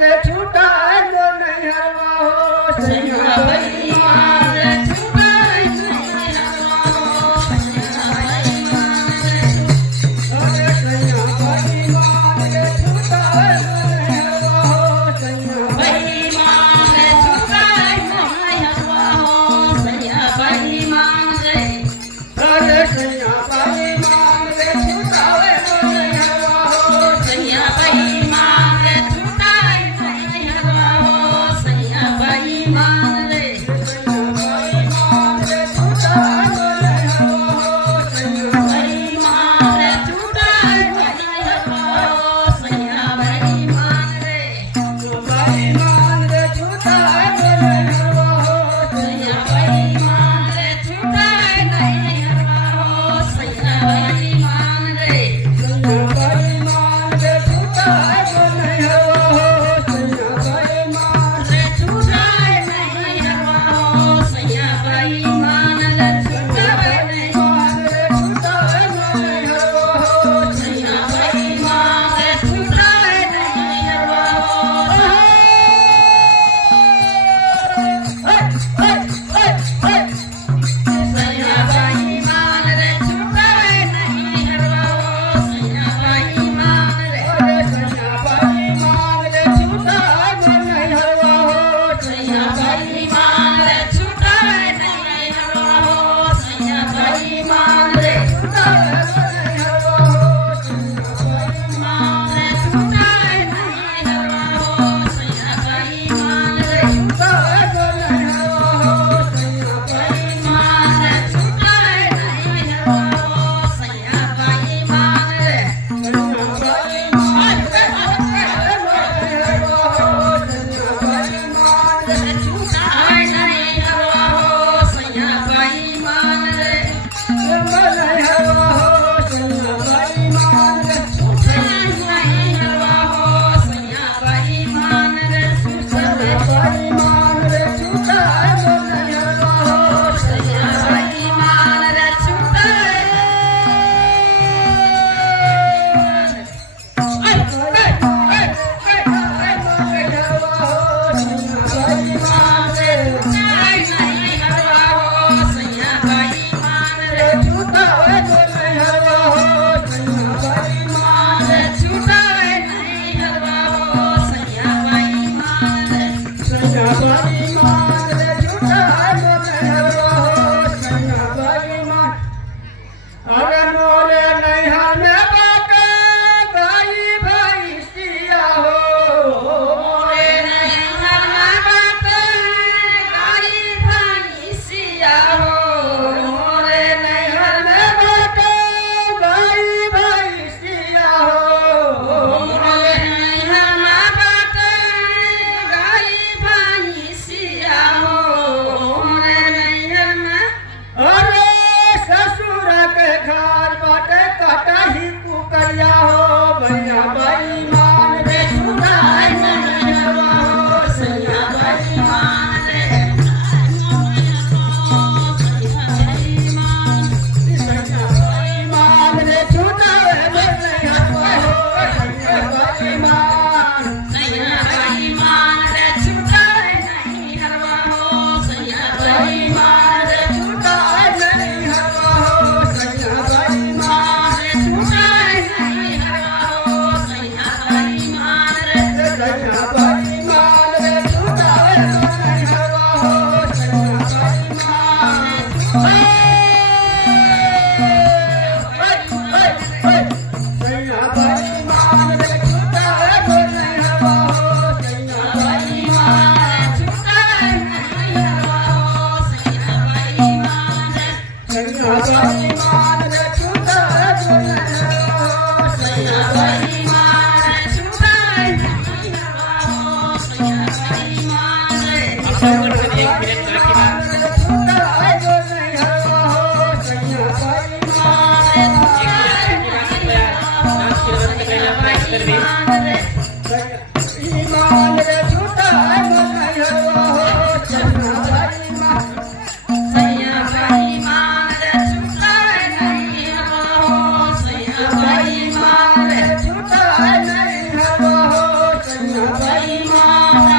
रे छूटाए तो नहीं हरवा हो सैया बेईमान रे छूटाए तो नहीं हरवा हो सैया बेईमान रे अरे सैया बेईमान रे छूटाए तो नहीं हरवा हो सैया बेईमान रे छूटाए तो नहीं हरवा हो सैया बेईमान रे अरे सैया बेईमान रे छूटाए तो नहीं हरवा हो सैया बेईमान रे छूटाए तो नहीं हरवा हो सैया बेईमान रे माता